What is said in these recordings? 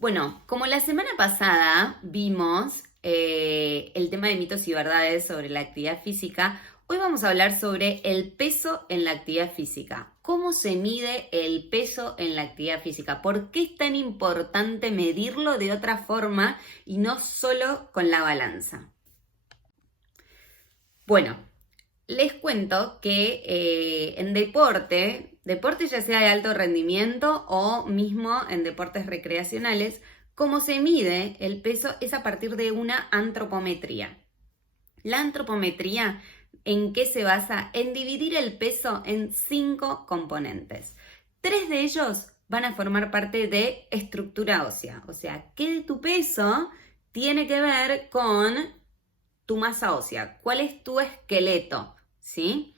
Bueno, como la semana pasada vimos el tema de mitos y verdades sobre la actividad física, hoy vamos a hablar sobre el peso en la actividad física. ¿Cómo se mide el peso en la actividad física? ¿Por qué es tan importante medirlo de otra forma y no solo con la balanza? Bueno, les cuento que en deporte ya sea de alto rendimiento o mismo en deportes recreacionales, cómo se mide el peso es a partir de una antropometría. La antropometría, ¿en qué se basa? En dividir el peso en 5 componentes. 3 de ellos van a formar parte de estructura ósea, o sea, ¿qué de tu peso tiene que ver con tu masa ósea? ¿Cuál es tu esqueleto? ¿Sí?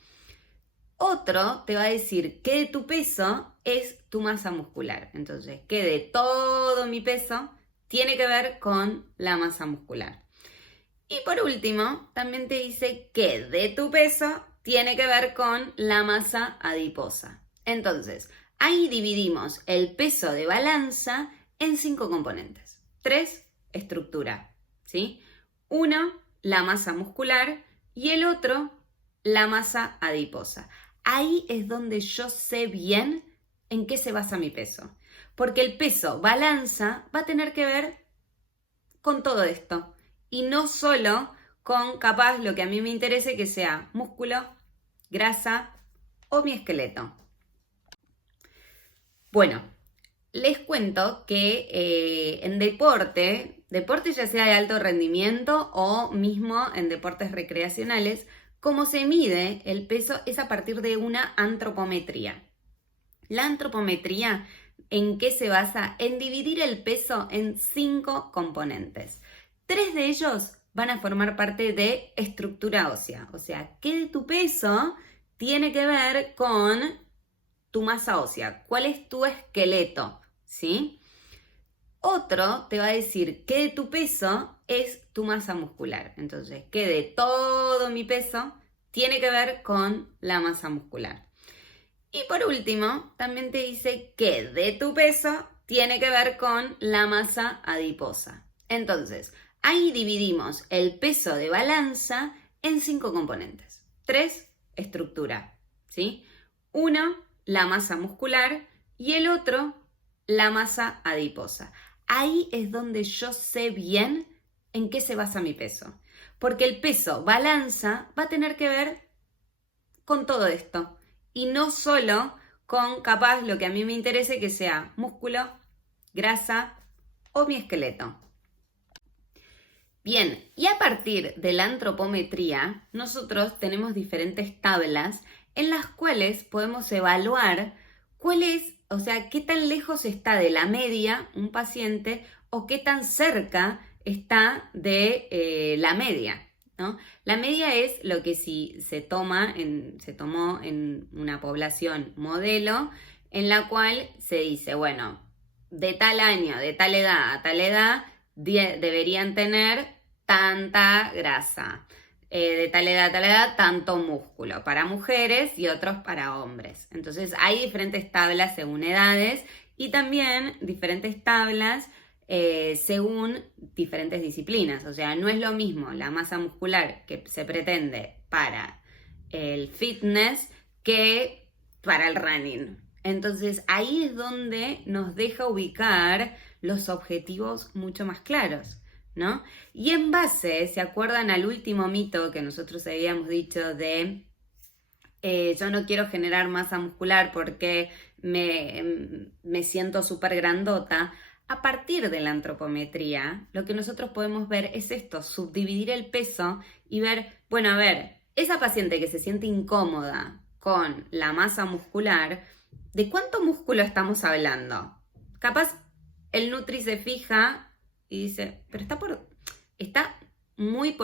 Otro te va a decir que de tu peso es tu masa muscular. Entonces, que de todo mi peso tiene que ver con la masa muscular. Y por último, también te dice que de tu peso tiene que ver con la masa adiposa. Entonces, ahí dividimos el peso de balanza en 5 componentes. 3, estructura, ¿sí? 1, la masa muscular y el otro, la masa adiposa. Ahí es donde yo sé bien en qué se basa mi peso. Porque el peso balanza va a tener que ver con todo esto. Y no solo con capaz lo que a mí me interese que sea músculo, grasa o mi esqueleto. Bueno, les cuento que en deporte ya sea de alto rendimiento o mismo en deportes recreacionales, cómo se mide el peso es a partir de una antropometría. La antropometría, ¿en qué se basa? En dividir el peso en 5 componentes. 3 de ellos van a formar parte de estructura ósea, o sea, ¿qué de tu peso tiene que ver con tu masa ósea? ¿Cuál es tu esqueleto? ¿Sí? Otro te va a decir que de tu peso es tu masa muscular. Entonces, que de todo mi peso tiene que ver con la masa muscular. Y por último, también te dice que de tu peso tiene que ver con la masa adiposa. Entonces, ahí dividimos el peso de balanza en 5 componentes. 3, estructura, ¿sí? 1, la masa muscular y el otro, la masa adiposa. Ahí es donde yo sé bien en qué se basa mi peso. Porque el peso balanza va a tener que ver con todo esto. Y no solo con capaz lo que a mí me interese que sea músculo, grasa o mi esqueleto. Bien, y a partir de la antropometría, nosotros tenemos diferentes tablas en las cuales podemos evaluar cuál es, o sea, qué tan lejos está de la media un paciente o qué tan cerca está de la media, ¿no? La media es lo que se tomó en una población modelo en la cual se dice, bueno, de tal año, de tal edad a tal edad, deberían tener tanta grasa, de tal edad a tal edad, tanto músculo, para mujeres y otros para hombres. Entonces hay diferentes tablas según edades y también diferentes tablas según diferentes disciplinas. O sea, no es lo mismo la masa muscular que se pretende para el fitness que para el running. Entonces ahí es donde nos deja ubicar los objetivos mucho más claros, ¿no? Y en base, ¿se acuerdan al último mito que nosotros habíamos dicho de yo no quiero generar masa muscular porque me siento súper grandota? A partir de la antropometría, lo que nosotros podemos ver es esto, subdividir el peso y ver, bueno, a ver, esa paciente que se siente incómoda con la masa muscular, ¿de cuánto músculo estamos hablando? Capaz el nutri se fija y dice, pero está muy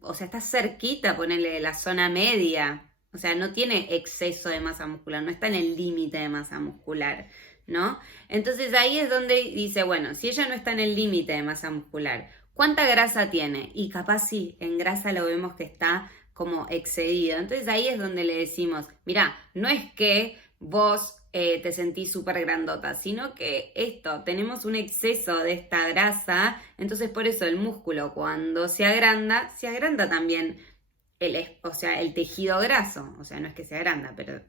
o sea, está cerquita, ponele, de la zona media. O sea, no tiene exceso de masa muscular, no está en el límite de masa muscular, ¿no? Entonces ahí es donde dice, bueno, si ella no está en el límite de masa muscular, ¿cuánta grasa tiene? Y capaz sí, en grasa lo vemos que está como excedido. Entonces ahí es donde le decimos, mira, no es que vos te sentís súper grandota, sino que tenemos un exceso de esta grasa, entonces por eso el músculo cuando se agranda también el tejido graso, o sea, no es que se agranda, pero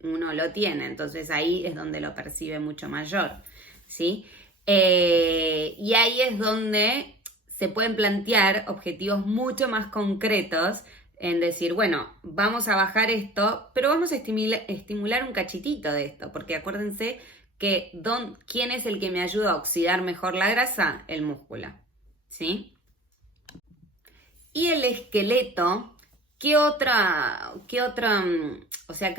uno lo tiene, entonces ahí es donde lo percibe mucho mayor, ¿sí? Y ahí es donde se pueden plantear objetivos mucho más concretos en decir, bueno, vamos a bajar esto, pero vamos a estimular un cachitito de esto, porque acuérdense que ¿quién es el que me ayuda a oxidar mejor la grasa? El músculo, ¿sí? Y el esqueleto, ¿qué otra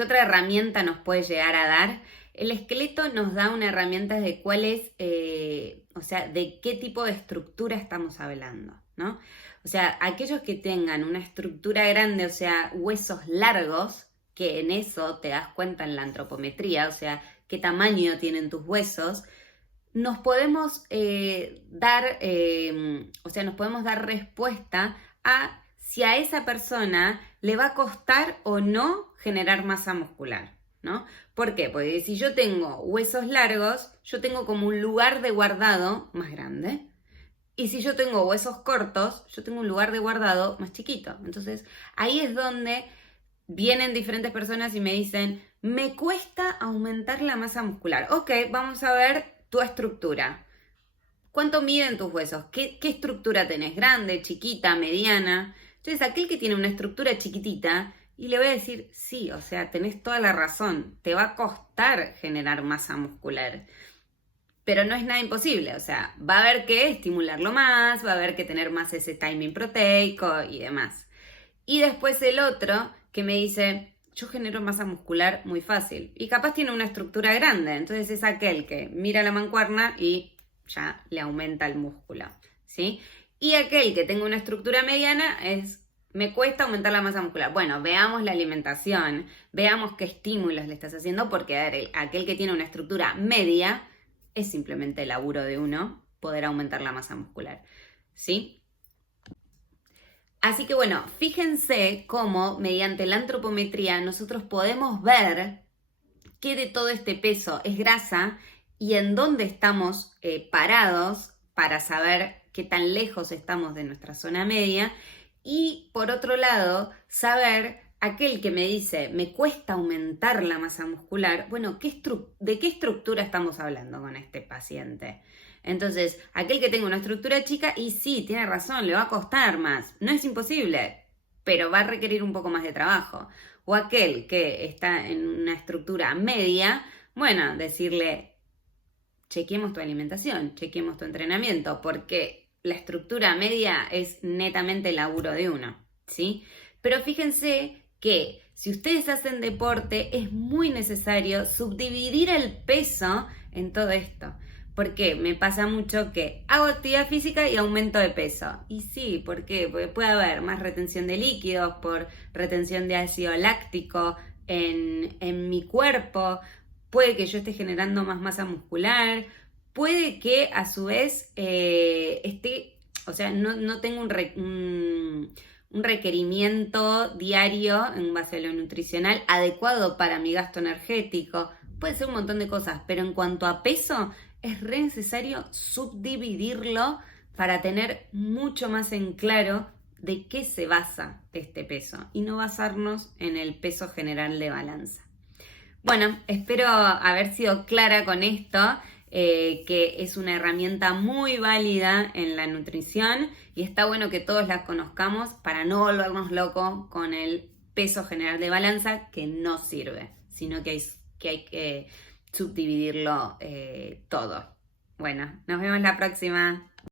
herramienta nos puede llegar a dar? El esqueleto nos da una herramienta de de qué tipo de estructura estamos hablando, ¿no? O sea, aquellos que tengan una estructura grande, o sea, huesos largos, que en eso te das cuenta en la antropometría, o sea, qué tamaño tienen tus huesos, nos podemos dar respuesta a si a esa persona le va a costar o no generar masa muscular, ¿no? ¿Por qué? Porque si yo tengo huesos largos, yo tengo como un lugar de guardado más grande. Y si yo tengo huesos cortos, yo tengo un lugar de guardado más chiquito. Entonces, ahí es donde vienen diferentes personas y me dicen, me cuesta aumentar la masa muscular. Ok, vamos a ver tu estructura. ¿Cuánto miden tus huesos? ¿Qué estructura tenés? ¿Grande, chiquita, mediana? Entonces, aquel que tiene una estructura chiquitita, y le voy a decir, sí, o sea, tenés toda la razón, te va a costar generar masa muscular. Pero no es nada imposible, o sea, va a haber que estimularlo más, va a haber que tener más ese timing proteico y demás. Y después el otro que me dice, yo genero masa muscular muy fácil. Y capaz tiene una estructura grande, entonces es aquel que mira la mancuerna y ya le aumenta el músculo, ¿sí? Y aquel que tenga una estructura mediana me cuesta aumentar la masa muscular. Bueno, veamos la alimentación, veamos qué estímulos le estás haciendo, porque a ver, aquel que tiene una estructura media es simplemente el laburo de uno poder aumentar la masa muscular, ¿sí? Así que bueno, fíjense cómo mediante la antropometría nosotros podemos ver qué de todo este peso es grasa y en dónde estamos parados para saber qué tan lejos estamos de nuestra zona media. Y por otro lado, saber aquel que me dice, me cuesta aumentar la masa muscular, bueno, ¿de qué estructura estamos hablando con este paciente? Entonces, aquel que tenga una estructura chica, y sí, tiene razón, le va a costar más. No es imposible, pero va a requerir un poco más de trabajo. O aquel que está en una estructura media, bueno, decirle, chequemos tu alimentación, chequemos tu entrenamiento, porque la estructura media es netamente el laburo de uno, ¿sí? Pero fíjense que si ustedes hacen deporte es muy necesario subdividir el peso en todo esto. Porque me pasa mucho que hago actividad física y aumento de peso. Y sí, ¿por qué? Porque puede haber más retención de líquidos, por retención de ácido láctico en mi cuerpo. Puede que yo esté generando más masa muscular. Puede que a su vez no tenga un requerimiento diario en base a lo nutricional adecuado para mi gasto energético. Puede ser un montón de cosas, pero en cuanto a peso, es re necesario subdividirlo para tener mucho más en claro de qué se basa este peso y no basarnos en el peso general de balanza. Bueno, espero haber sido clara con esto, que es una herramienta muy válida en la nutrición y está bueno que todos la conozcamos para no volvernos locos con el peso general de balanza, que no sirve, sino que hay que subdividirlo todo. Bueno, nos vemos la próxima.